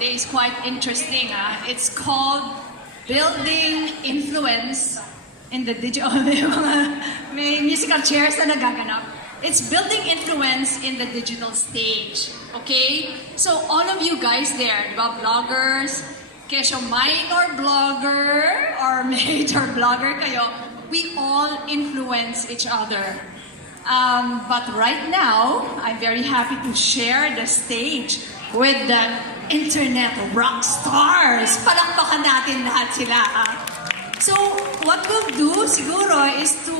today is quite interesting. It's called Building Influence in the Digital... may musical chairs na nagaganap. It's Building Influence in the Digital Stage. Okay? So all of you guys there, diba, vloggers, kesyo minor blogger or major blogger kayo, we all influence each other. But right now, I'm very happy to share the stage with the Internet Rockstars. Palakpakan natin lahat sila. So, what we'll do siguro is to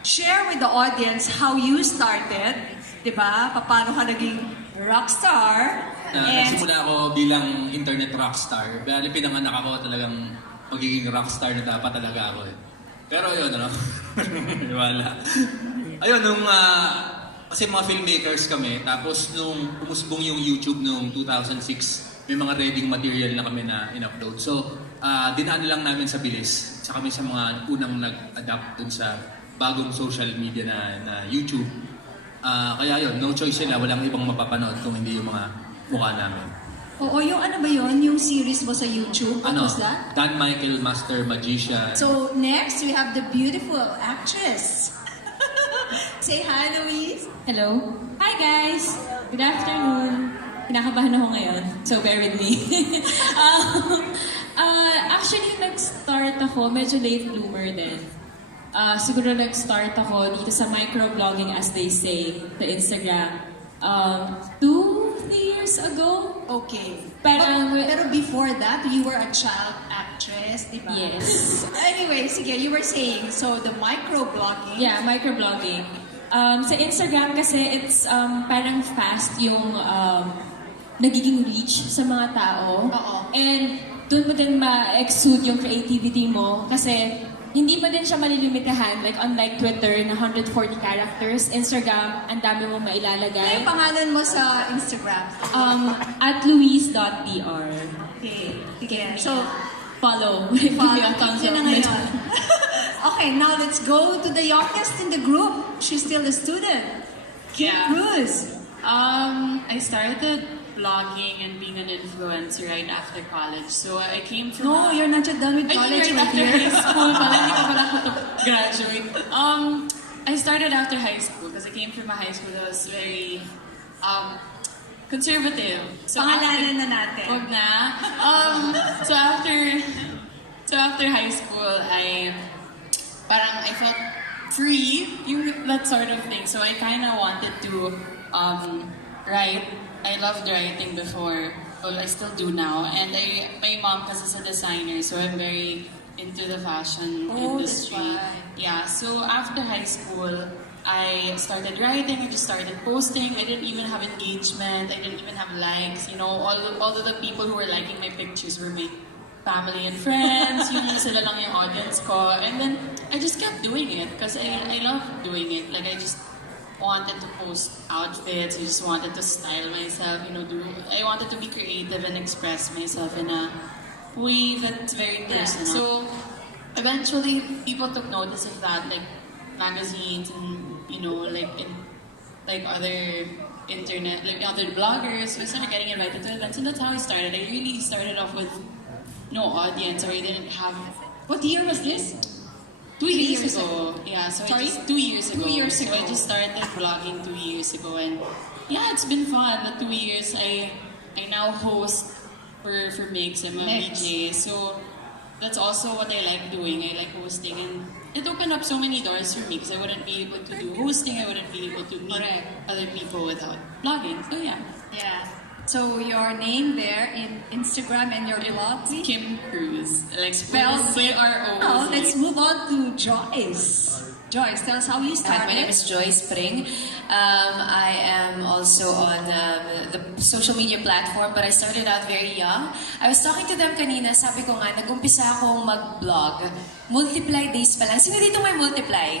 share with the audience how you started, diba? Paano ka naging rockstar? Nagsimula ako bilang internet rockstar. Bali pinanganak ako talagang magiging rockstar na dapat talaga ako eh. Pero yun, ano? Wala. Ayun, kasi mga filmmakers kami, tapos nung umusbong yung YouTube noong 2006, may mga reading material na kami na in-upload. So, dinaan lang namin sa bilis. Sa kami sa mga unang nag-adapt dun sa bagong social media na YouTube. Kaya yun, no choice sila, walang ibang mapapanood kung hindi yung mga mukha namin. Oo, yung ano ba yun? Yung series mo sa YouTube? What was that? Dan Michael, Master Magician. So, next, we have the beautiful actress. Say hi, Louise. Hello. Hi, guys. Good afternoon. Kinakabahan ako ngayon, so bear with me. Actually, nag-start ako, medyo late bloomer din. Siguro nag-start ako dito sa microblogging, as they say, the Instagram. 2-3 years ago. Okay. Pero before that, you were a child actress, di ba? Yes. Anyway, sige, you were saying, so the microblogging. Yeah, microblogging. Sa Instagram kasi, it's parang fast yung nagiging reach sa mga tao. Oo. And doon mo din ma-exude yung creativity mo kasi hindi mo din siya malilimitahan. Like, unlike Twitter na 140 characters, Instagram, ang dami mo mailalagay. Ano yung pangalan mo sa Instagram? At louise.dr. Okay. Sige. So, Follow. yun na ngayon. Okay, now let's go to the youngest in the group. She's still a student. Yeah. Cruz. I started blogging and being an influencer right after college. So I came from... No, you're not yet done with college, right my after dear. high school. Pala, hindi ko pala ako to graduate. I started after high school because I came from a high school that was very conservative. So Pangalanan na natin. Wag na. So after high school, I felt free, that sort of thing. So I kind of wanted to write. I loved writing before. Well, I still do now. And my mom is a designer, so I'm very into the fashion industry. That's why. Yeah. So after high school, I started writing. I just started posting. I didn't even have engagement. I didn't even have likes. You know, all of the people who were liking my pictures were my family and friends. Yun sila lang yung audience ko. And then I just kept doing it because I love doing it. Like, I just wanted to post outfits. I just wanted to style myself. You know, I wanted to be creative and express myself in a way that's very personal. Yeah. So eventually, people took notice of that, like magazines and other internet, like other bloggers. We started getting invited to events, and that's how I started. I really started off with no audience, or I didn't have. What year was this? 2 years ago. Yeah, so Sorry? 2 years ago. 2 years So ago. I just started vlogging 2 years ago, and yeah, it's been fun. The 2 years, I now host for Mix. I'm a Mix. VJ, so that's also what I like doing. I like hosting, and it opened up so many doors for me because I wouldn't be able to do hosting. I wouldn't be able to meet Correct. other people without blogging. So yeah, Yeah. So your name there in Instagram and your blog? Kim Cruz, like Spelled K-R-O-Z. Now, let's move on to Joyce. Joyce, tell us how you started. My name is Joyce Pring. I am also on the social media platform, but I started out very young. I was talking to them kanina, sabi ko nga, nag-umpisa akong mag-blog. Multiply days pa lang. Sino dito may multiply?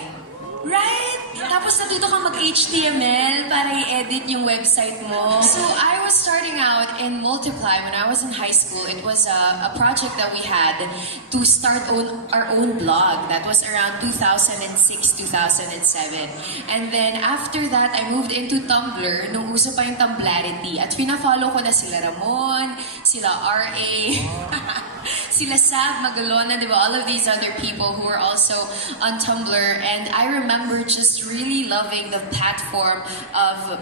Right? Tapos natuto ka mag-HTML para i-edit yung website mo. So I was starting out in Multiply when I was in high school. It was a project that we had to start our own blog. That was around 2006, 2007. And then after that, I moved into Tumblr nung uso pa yung Tumblarity. At pina-follow ko na sila Ramon, sila RA, sila Sav Magalona, di ba? All of these other people who were also on Tumblr. And I remember just really loving the platform of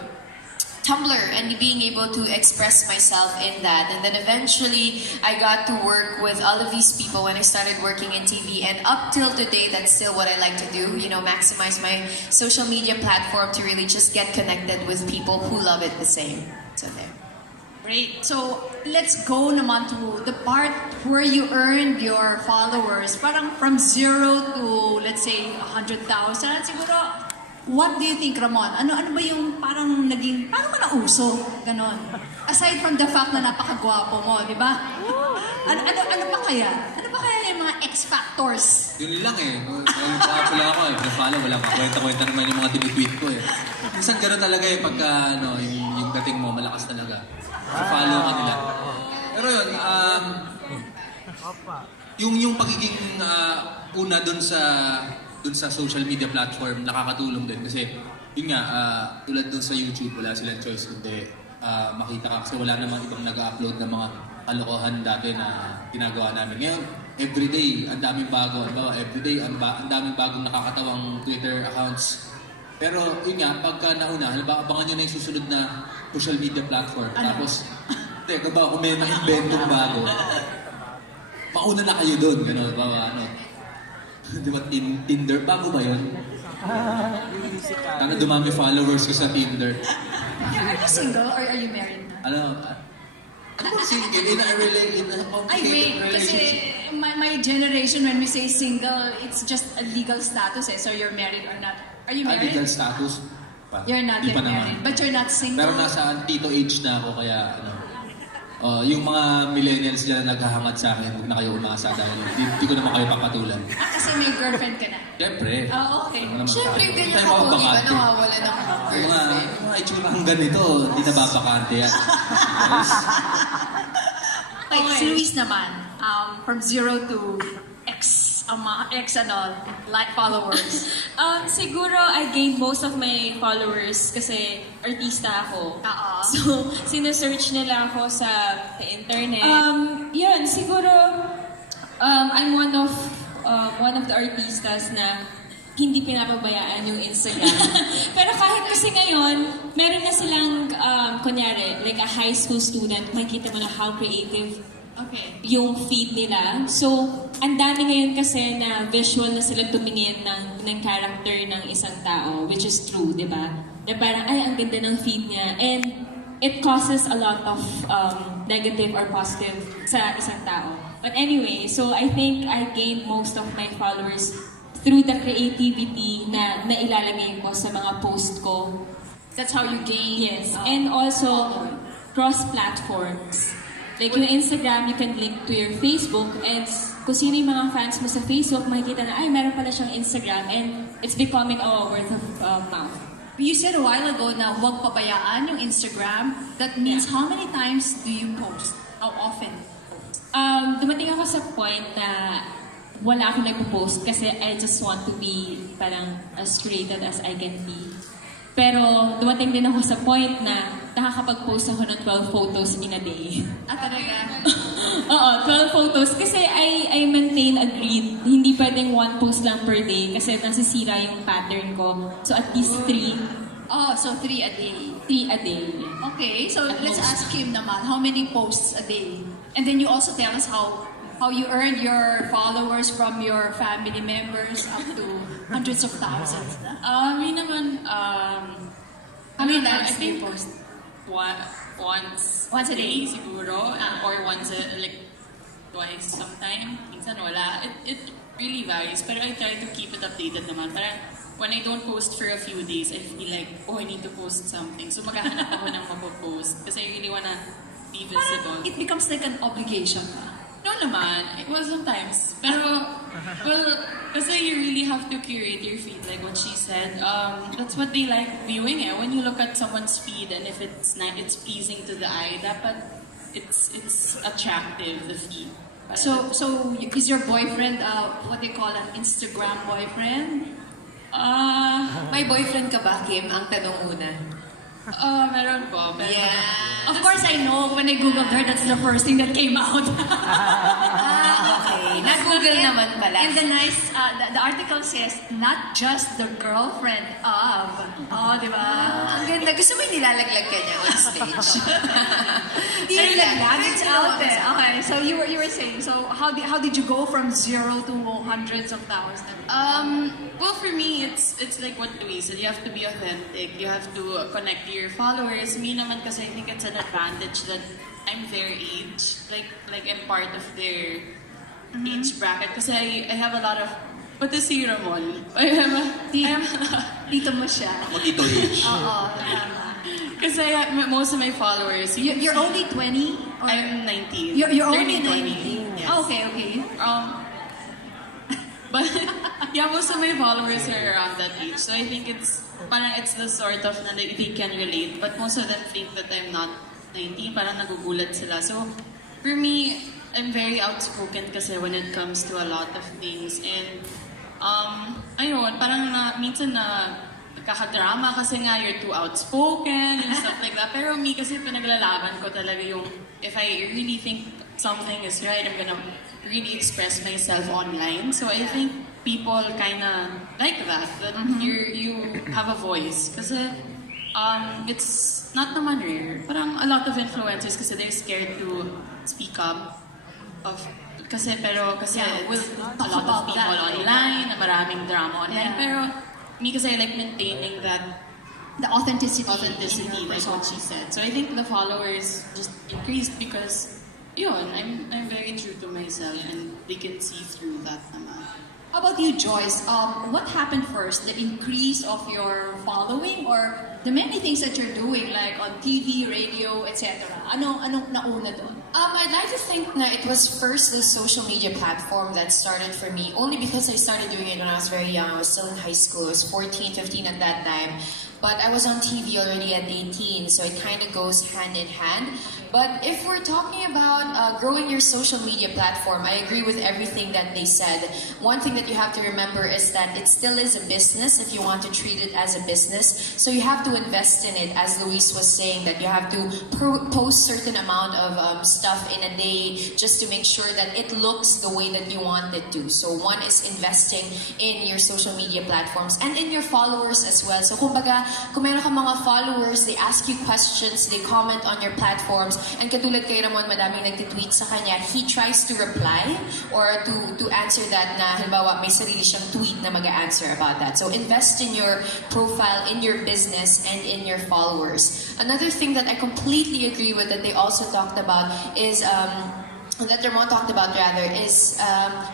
Tumblr and being able to express myself in that. And then eventually, I got to work with all of these people when I started working in TV. And up till today, that's still what I like to do. You know, maximize my social media platform to really just get connected with people who love it the same. So there. Great. So, let's go naman to the part where you earned your followers. Parang from 0 to, let's say, 100,000. Siguro, what do you think, Ramon? Ano ba yung parang naging, paano ka nauso? Ganon. Aside from the fact na napakagwapo mo, di ba? Ano pa kaya? Ano pa kaya yung mga X factors? Yun lang eh. Pala ako eh. Follow, wala pa. Kwenta-kwenta naman yung mga tinitweet ko eh. Minsan gano'n talaga eh, pagka yung dating mo, malakas talaga. Follow ka nila. Pero yun, yung pagiging una dun sa social media platform, nakakatulong din. Kasi, yun nga, tulad dun sa YouTube, wala silang choice kundi makita ka. Kasi wala namang ibang nag-upload ng mga kalokohan dati na ginagawa namin. Ngayon, everyday, ang daming bago. Everyday, ang daming bagong nakakatawang Twitter accounts. Pero yun nga, pagka nauna, abangan nyo na yung susunod na social media platform. Tapos, kung may na-inventong bago, mauna na kayo doon. Gano'n, di ba, Tinder, bago ba yun? Tanga dumami followers ko sa Tinder. Are you single or are you married na? Ano ba single? In a Wait, kasi my generation, when we say single, it's just a legal status eh. So you're married or not? Are you married? Legal status? You're not yet married, but you're not single. Pero nasa tito age na ako, kaya yung mga millennials dyan na naghahangad sa akin, huwag na kayo umasa dahil hindi ko naman kayo papatulan. Kasi may girlfriend ka na. Siyempre. Oh, okay. Siyempre, yung ganyan Tayo ka mga po, di ba? bakante. Nawawala ng Mga itsurang ganito, hindi na babakante yan. Yes. Okay, si Louise naman, from 0 to X, like followers. Siguro I gained most of my followers kasi artista ako. So, sinesearch nila ako sa internet. Yun, siguro I'm one of the artistas na hindi pinapabayaan yung Instagram. Pero kahit kasi ngayon, meron na silang, kunyari, like a high school student, makikita mo na how creative yung feed nila. So, ang dami ngayon kasi na visual na sila tumingin ng character ng isang tao, which is true, di ba? Na parang, ay, ang ganda ng feed niya. And it causes a lot of negative or positive sa isang tao. But anyway, so I think I gained most of my followers through the creativity na nailalagay ko sa mga post ko. That's how you gain. Yes. And also, cross-platforms. Like yung Instagram, you can link to your Facebook, and kung sino yung mga fans mo sa Facebook, makikita na, ay, meron pala siyang Instagram, and it's becoming word of mouth. You said a while ago na huwag pabayaan yung Instagram. That means how many times do you post? How often? Dumating ako sa point na wala akong nagpo-post kasi I just want to be parang as creative as I can be. Pero dumating din ako sa point na nakakapag-post ako ng 12 photos in a day. Talaga? Oo, 12 photos. Kasi I maintain a grid. Hindi pwedeng one post lang per day kasi nasisira yung pattern ko. So at least 3. Oh, so 3 a day. 3 a day. Okay, so let's ask him naman, how many posts a day? And then you also tell us how you earned your followers from your family members up to hundreds of thousands. Yun naman, How many I times do you think post? Once a day siguro, or twice sometime. Minsan wala. It really varies, pero I try to keep it updated naman. Parang when I don't post for a few days, I feel like, I need to post something. So maghahanap ako ng mapopost kasi I really wanna be visible. It becomes like an obligation. No naman. Well, sometimes. Pero Well, kasi you really have to curate your feed, like what she said. That's what they like viewing. When you look at someone's feed, and if it's it's pleasing to the eye, dapat it's attractive, the feed. So is your boyfriend what they call an Instagram boyfriend? May boyfriend ka ba, Kim? Ang tanong una. Meron po. Pero Yeah. Of course, I know. When I googled her, that's the first thing that came out. Okay. Nag-Google naman pala. And the nice, the article says, not just the girlfriend of. Oh, di ba? Ang ganda. Gusto mo yung nilalaglag ka niya on stage? Hindi nilaglag. It's out there. Okay, so you were saying, so how did you go from 0 to hundreds of thousands? Well, for me, it's like what Louise said. You have to be authentic. You have to connect to your followers. Me naman kasi I think it's an advantage that I'm their age. Like I'm part of their age bracket. Kasi I have a lot of... What is si Ramon? I am... Dito mo siya. Motito age. Oo, tama. Kasi most of my followers... You're only 20? Or I'm 19. You're only turning 19? 20. Yes. Oh, okay. But yeah, most of my followers are around that age. So I think it's the sort of na they can relate. But most of them think that I'm not 19. Parang nagugulat sila. So for me, I'm very outspoken kasi when it comes to a lot of things. And ayun, parang minsan nagkakadrama kasi nga you're too outspoken and stuff like that. Pero me kasi pinaglalaban ko talaga yung if I really think something is right, I'm gonna really express myself online. So I think people kinda like that you have a voice. Kasi it's not naman rare. Parang a lot of influencers kasi they're scared to speak up kasi we'll a talk lot of about people that online, maraming drama online. Yeah. Pero me kasi I like maintaining that The authenticity. authenticity, like what she said. So I think the followers just increased because yun, I'm very true to myself and they can see through that naman. How about you, Joyce? What happened first? The increase of your following or the many things that you're doing like on TV, radio, etc.? Anong nauna doon? I'd like to think that it was first the social media platform that started for me, only because I started doing it when I was very young. I was still in high school. I was 14, 15 at that time. But I was on TV already at 18, so it kind of goes hand in hand. But if we're talking about growing your social media platform, I agree with everything that they said. One thing that you have to remember is that it still is a business if you want to treat it as a business. So you have to invest in it, as Louise was saying, that you have to post certain amount of stuff in a day just to make sure that it looks the way that you want it to. So one is investing in your social media platforms and in your followers as well. So kumbaga, kung meron ka mga followers, they ask you questions, they comment on your platforms, and katulad kay Ramon, madaming nagtitweet sa kanya, he tries to reply or to answer that na, halimbawa, may sarili siyang tweet na mag-answer about that. So invest in your profile, in your business, and in your followers. Another thing that I completely agree with that they also talked about is that Ramon talked about rather is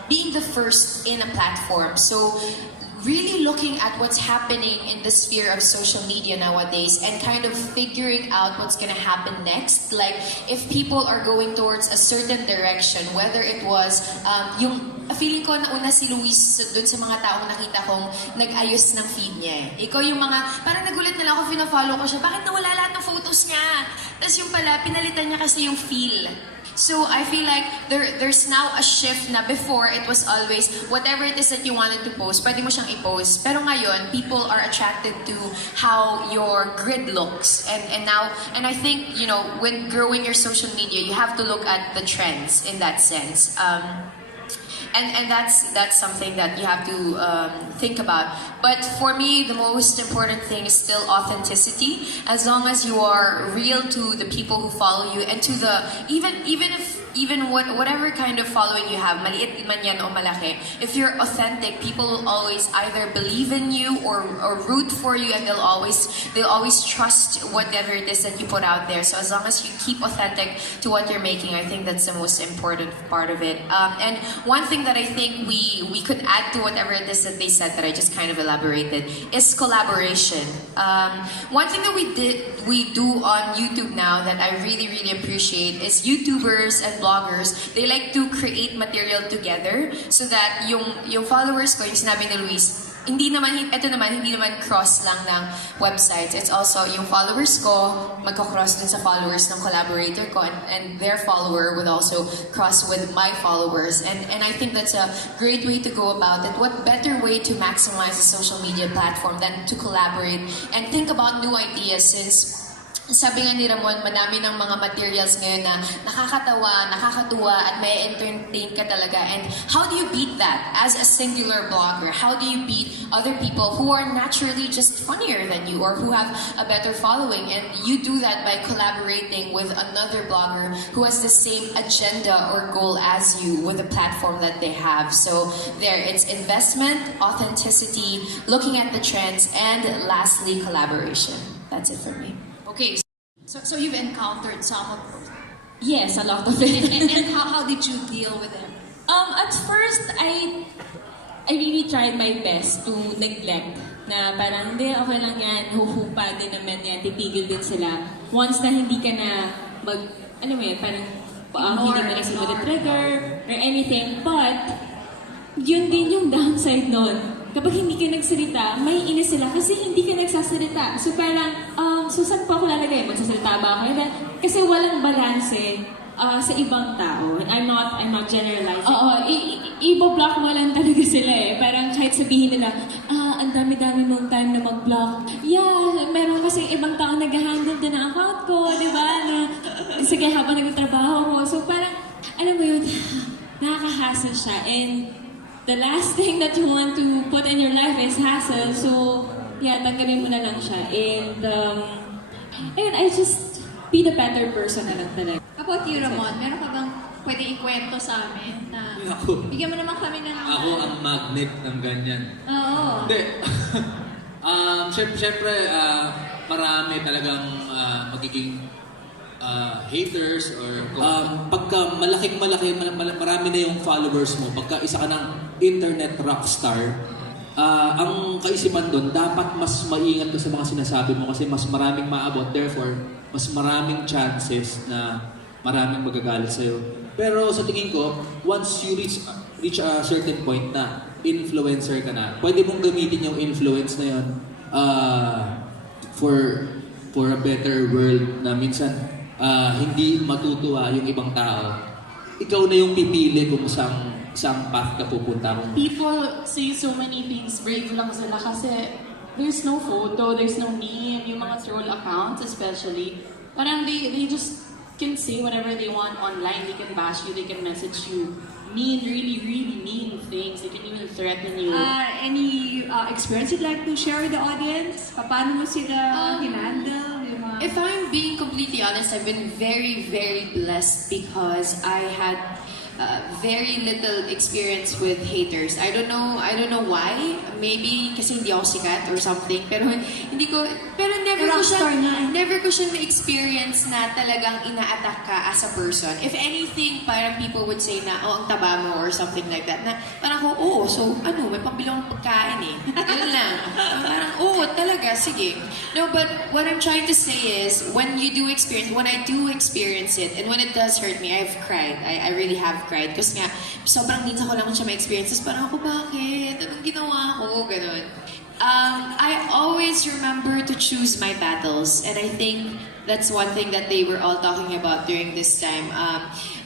being the first in a platform. So really looking at what's happening in the sphere of social media nowadays and kind of figuring out what's going to happen next. Like, if people are going towards a certain direction, whether it was, feeling ko na una si Louise dun sa mga taong nakita kong nag-ayos ng feed niya eh. Ikaw yung mga, parang nagulat nila ako, pina-follow ko siya, bakit nawala lahat ng photos niya? Tapos yung pala, pinalitan niya kasi yung feel. So I feel like there's now a shift na before it was always whatever it is that you wanted to post, pwede mo siyang i-post. Pero ngayon, people are attracted to how your grid looks. And I think, you know, when growing your social media, you have to look at the trends in that sense. And that's something that you have to think about. But for me, the most important thing is still authenticity. As long as you are real to the people who follow you and to the even whatever kind of following you have, maliit man yan o malaki, if you're authentic, people will always either believe in you or root for you, and they'll always trust whatever it is that you put out there. So as long as you keep authentic to what you're making, I think that's the most important part of it. And one thing that I think we could add to whatever it is that they said that I just kind of elaborated is collaboration. One thing that we do on YouTube now that I really appreciate is YouTubers and bloggers, they like to create material together so that yung followers ko, yung sinabi ni Louise, hindi naman cross lang ng websites. It's also yung followers ko magko-cross din sa followers ng collaborator ko, and their follower would also cross with my followers. And I think that's a great way to go about it. What better way to maximize a social media platform than to collaborate and think about new ideas, since sabi nga ni Ramon, madami ng mga materials ngayon na nakakatawa, nakakatuwa, at may entertain ka talaga. And how do you beat that as a singular blogger? How do you beat other people who are naturally just funnier than you or who have a better following? And you do that by collaborating with another blogger who has the same agenda or goal as you with the platform that they have. So there, it's investment, authenticity, looking at the trends, and lastly, collaboration. That's it for me. Okay, so you've encountered some of those. Yes, a lot of it. And how did you deal with them? At first, I really tried my best to neglect na parang hindi, okay lang yan, huhupa din naman yan, titigil din sila. Once na hindi ka na ano mo yan, parang hindi mo na sila trigger or anything. But, yun din yung downside nun. Kapag hindi ka nagsalita, may inis sila kasi hindi ka nagsasalita. So parang, so saan po ako lalagay? Magsasalita ba ako? Kasi walang balanse sa ibang tao. I'm not generalizing. Oo, i-block mo lang talaga sila eh. Parang kahit sabihin nila, ang dami-dami mong time na mag-block. Yeah, meron kasi ibang tao nag-handle din ang account ko, di ba? Sige, habang nagtatrabaho ko. So parang, alam mo yun, nakaka-hassle siya. And the last thing that you want to put in your life is hassle. So, yeah, tanggalin mo na lang siya. And, ayun, I just be the better person na lang talaga. How about you, Ramon? Meron ka bang pwede ikwento sa amin na Ako. bigyan mo naman kami ng... Ako ang magnet ng ganyan. Oo. Hindi. Siyempre, marami talagang magiging haters or pagka malaki, marami na yung followers mo, pagka isa ka ng internet rockstar, ang kaisipan doon, dapat mas maingat ka sa mga sinasabi mo kasi mas maraming maabot, therefore, mas maraming chances na maraming magagalit sa'yo. Pero sa tingin ko, once you reach a certain point na influencer ka na, pwede mong gamitin yung influence na yun for a better world na minsan hindi matutuwa yung ibang tao. Ikaw na yung pipili kung saan path ka pupunta. People say so many things, brave lang sila kasi there's no photo, there's no meme, yung mga troll accounts especially. Parang they just can say whatever they want online. They can bash you, they can message you really mean things. They can even threaten you. Any experience you'd like to share with the audience? Paano mo sila hinandle? If I'm being completely honest, I've been very, very blessed because I had very little experience with haters. I don't know why. Maybe kasi hindi ako sikat or something. Pero never ko siya na-experience na talagang ina-attack ka as a person. If anything, parang people would say na, ang taba mo or something like that. Na parang ako, so may pambilang pagkain eh. Yun lang. Parang, talaga, sige. No, but what I'm trying to say is, when I do experience it, and when it does hurt me, I've cried. I really have cried. Kasi nga, sobrang minsan ko lang siya ma-experiences. Parang ako, bakit? Anong ginawa ko? Ganun. I always remember to choose my battles. And I think that's one thing that they were all talking about during this time.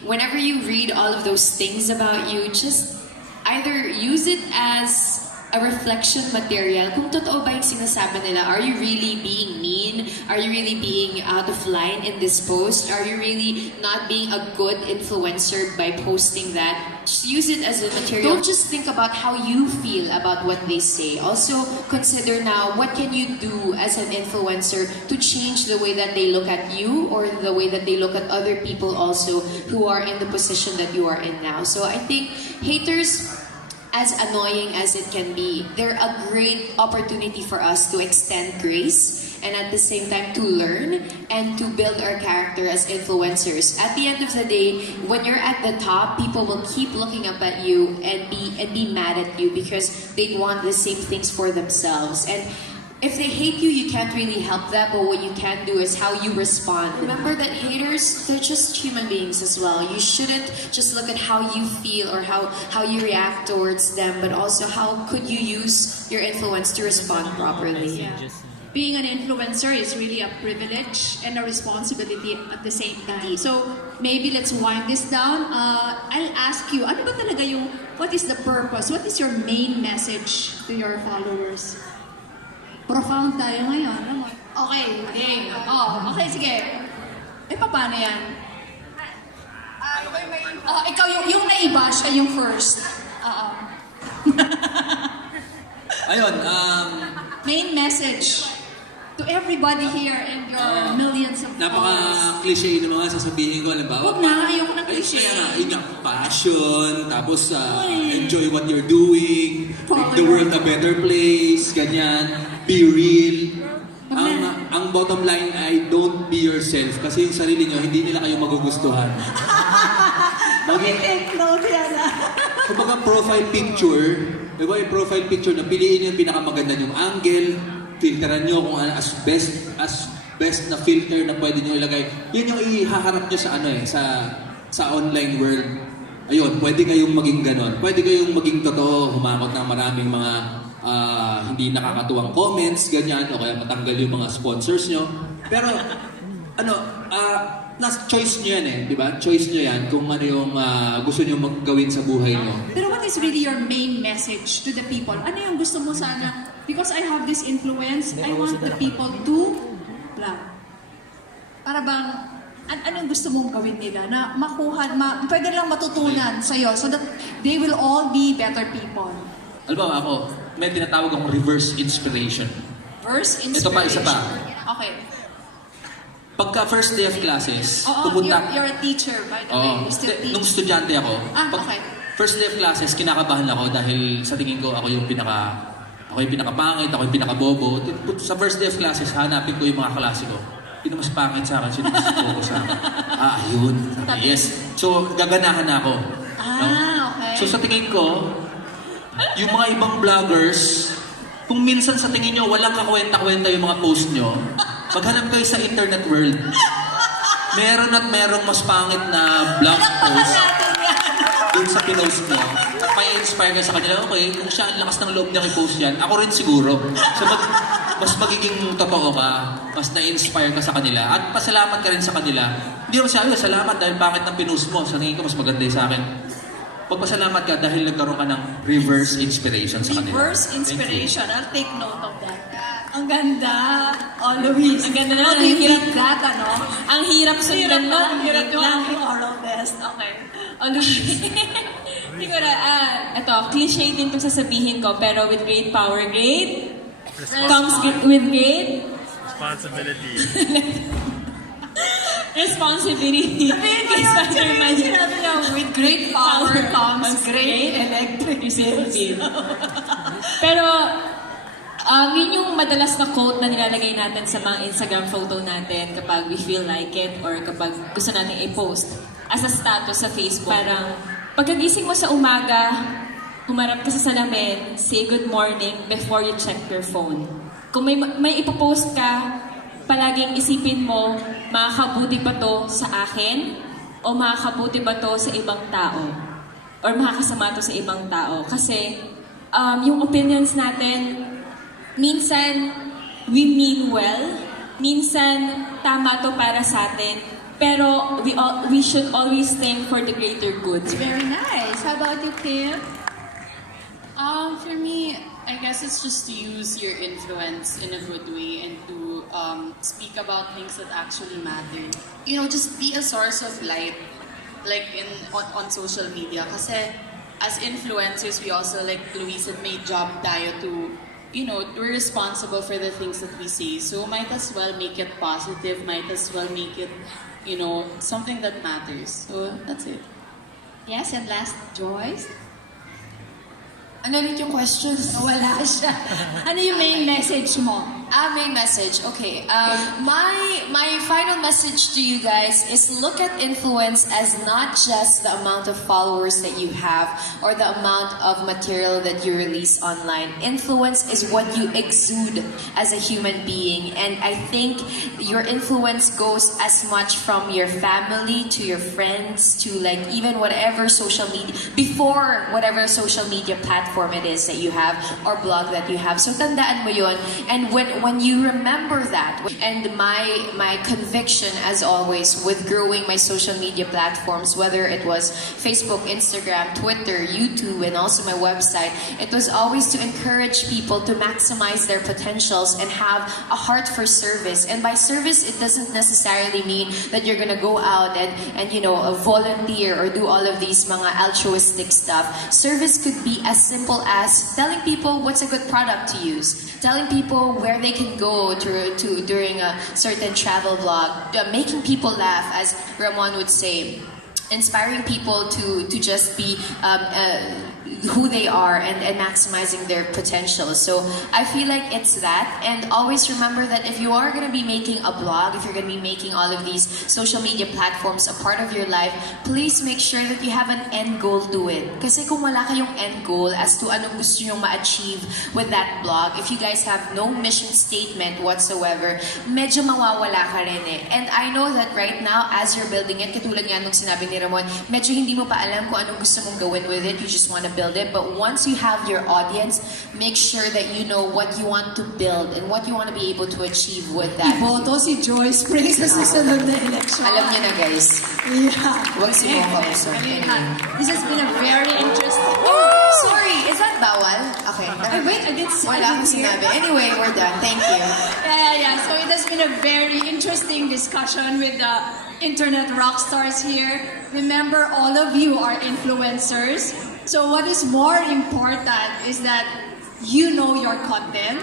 Whenever you read all of those things about you, just either use it as a reflection material. Kung totoo ba yung sinasabi nila, are you really being mean? Are you really being out of line in this post? Are you really not being a good influencer by posting that? Just use it as a material. Don't just think about how you feel about what they say. Also, consider now, what can you do as an influencer to change the way that they look at you or the way that they look at other people also who are in the position that you are in now. So I think haters, as annoying as it can be, they're a great opportunity for us to extend grace and at the same time to learn and to build our character as influencers. At the end of the day, when you're at the top, people will keep looking up at you and be mad at you because they want the same things for themselves. And if they hate you, you can't really help them, but what you can do is how you respond. Remember that haters, they're just human beings as well. You shouldn't just look at how you feel or how you react towards them, but also how could you use your influence to respond properly. Yeah. Being an influencer is really a privilege and a responsibility at the same time. So maybe let's wind this down. I'll ask you, ano ba talaga yung, what is the purpose? What is your main message to your followers? Profound tayo ngayon. Ramon. Okay, game. Oh, okay, sige. Eh, paano yan? Ikaw yung naiba, siya yung first. Ayun, Main message to everybody here and your millions of followers. Napaka-cliche ng mga sasabihin ko, alam ba? Huwag na, ayoko ng Ay, cliche. kaya nga, yun nga, passion, tapos enjoy what you're doing, make the world a better place, ganyan, be real. Ang bottom line ay don't be yourself kasi yung sarili nyo, hindi nila kayo magugustuhan. Take note yan Kumbaga profile picture, diba yung profile picture na piliin nyo yung pinakamaganda yung angle, filteran nyo kung ano, as best na filter na pwede nyo ilagay. Yun yung ihaharap nyo sa sa online world. Ayun, pwede kayong maging ganon. Pwede kayong maging totoo, humakot ng maraming mga hindi nakakatuwang comments, ganyan, o kaya matanggal yung mga sponsors nyo. Pero, choice nyo yan di ba? Choice nyo yan kung ano yung gusto nyo maggawin sa buhay nyo. Pero what is really your main message to the people? Ano yung gusto mo sana? Because I have this influence, I want the people to blah. Para bang, ano yung gusto mong gawin nila? Na makuha, pwede lang matutunan sa'yo so that they will all be better people. alam mo ako, may tinatawag akong reverse inspiration. Verse inspiration. Ito pa, isa pa. Okay. Pagka first day of classes, Oo, pupunta... you're a teacher, by the way. You still teach. Nung estudyante ako, Okay. first day of classes, kinakabahan ako dahil sa tingin ko ako yung pinakapangit, ako yung pinakabobo. Sa first day of classes, hanapin ko yung mga klase ko. Sino mas pangit sa akin, sino mas bobo sa akin. Yun. Yes. So, gaganahan na ako. Okay. So, sa tingin ko, yung mga ibang vloggers, kung minsan sa tingin nyo, walang kakwenta-kwenta yung mga post nyo, maghanap kayo sa internet world. Meron at merong mas pangit na vlog post dun sa pinost nyo. May inspire ka sa kanila, okay, kung siya ang lakas ng loob niya i-post yan, ako rin siguro. So mas magiging totoo ka, mas na-inspire ka sa kanila, at pasalamat ka rin sa kanila. Hindi naman sabi, salamat dahil pangit ng pinost mo. Sa tingin ko, mas maganda yung sa akin. Pagpasalamat ka dahil nagkaroon ka ng reverse inspiration sa kanila. Reverse inspiration. I'll take note of that. Ang ganda. Oh, Louise. Ang ganda na. How do you think that, ano? Ang hirap sundan mo. Ang hirap yung lang. aking oral test. Okay. Oh, Louise. Hindi ko na, ito, cliche din itong sasabihin ko, pero with great power, comes with great responsibility. responsibility. Sabihin niyo, with great power comes great electricity. Pero, yun yung madalas na quote na nilalagay natin sa mga Instagram photo natin kapag we feel like it or kapag gusto natin i-post as a status sa Facebook. Parang, pagkagising mo sa umaga, humarap ka sa salamin, say good morning before you check your phone. Kung may ipopost ka, palaging isipin mo, makakabuti ba to sa akin? O makakabuti ba to sa ibang tao? Or makakasama to sa ibang tao? Kasi, yung opinions natin, minsan, we mean well. Minsan, tama to para sa atin. Pero, we should always think for the greater good. Very nice. How about you, Kim? For me, I guess it's just to use your influence in a good way and to speak about things that actually matter. You know, just be a source of light, like on social media. Kasi as influencers, we also, like Louise said, may job tayo to, you know, we're responsible for the things that we say. So might as well make it positive, might as well make it, you know, something that matters. So that's it. Yes, and last, Joyce? Ano ulit yung questions? Wala siya. Ano yung main message mo? Main message. Okay. My final message to you guys is look at influence as not just the amount of followers that you have or the amount of material that you release online. Influence is what you exude as a human being, and I think your influence goes as much from your family to your friends to like even whatever social media before whatever social media platform it is that you have or blog that you have. So tandaan mo yun, and when you remember that, and my conviction as always with growing my social media platforms, whether it was Facebook, Instagram, Twitter, YouTube, and also my website, it was always to encourage people to maximize their potentials and have a heart for service. And by service, it doesn't necessarily mean that you're gonna go out and you know, volunteer or do all of these mga altruistic stuff. Service could be as simple as telling people what's a good product to use, telling people where they can go to during a certain travel vlog, making people laugh, as Ramon would say, inspiring people to just be who they are and maximizing their potential. So I feel like it's that, and always remember that if you are going to be making a blog, if you're going to be making all of these social media platforms a part of your life, please make sure that you have an end goal to it. Kasi kung wala kayong end goal as to anong gusto nyong ma-achieve with that blog, if you guys have no mission statement whatsoever, medyo mawawala ka rin eh. And I know that right now, as you're building it, katulad nga nung sinabi ni Ramon, medyo hindi mo pa alam kung anong gusto mong gawin with it, you just want to build it. But once you have your audience, make sure that you know what you want to build and what you want to be able to achieve with that. Iboto si Joyce Pring sa susunod na election. Alam niyo na guys. Yeah. Huwag si Mocha so. This has been a very interesting... Sorry, is that bawal? Okay. Wait, I didn't say Wala akong sinabi. Anyway, we're done. Thank you. Yeah. So it has been a very interesting discussion with the Internet Rockstars here. Remember, all of you are influencers. So what is more important is that you know your content.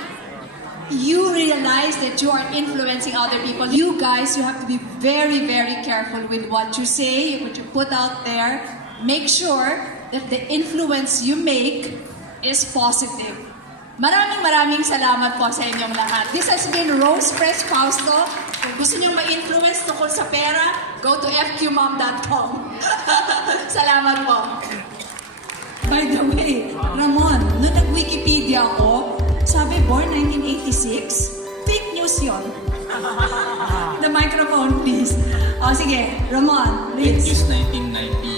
You realize that you are influencing other people. You guys, you have to be very, very careful with what you say, what you put out there. Make sure that the influence you make is positive. Maraming salamat po sa inyong lahat. This has been Rose Press Fausto. Kung gusto niyong ma-influence tungkol sa pera, go to FQmom.com. Salamat po. By the way, Ramon, nung nag-Wikipedia ako, sabi born 1986, fake news yun. The microphone, please. O sige, Ramon, Fake please. news 1990.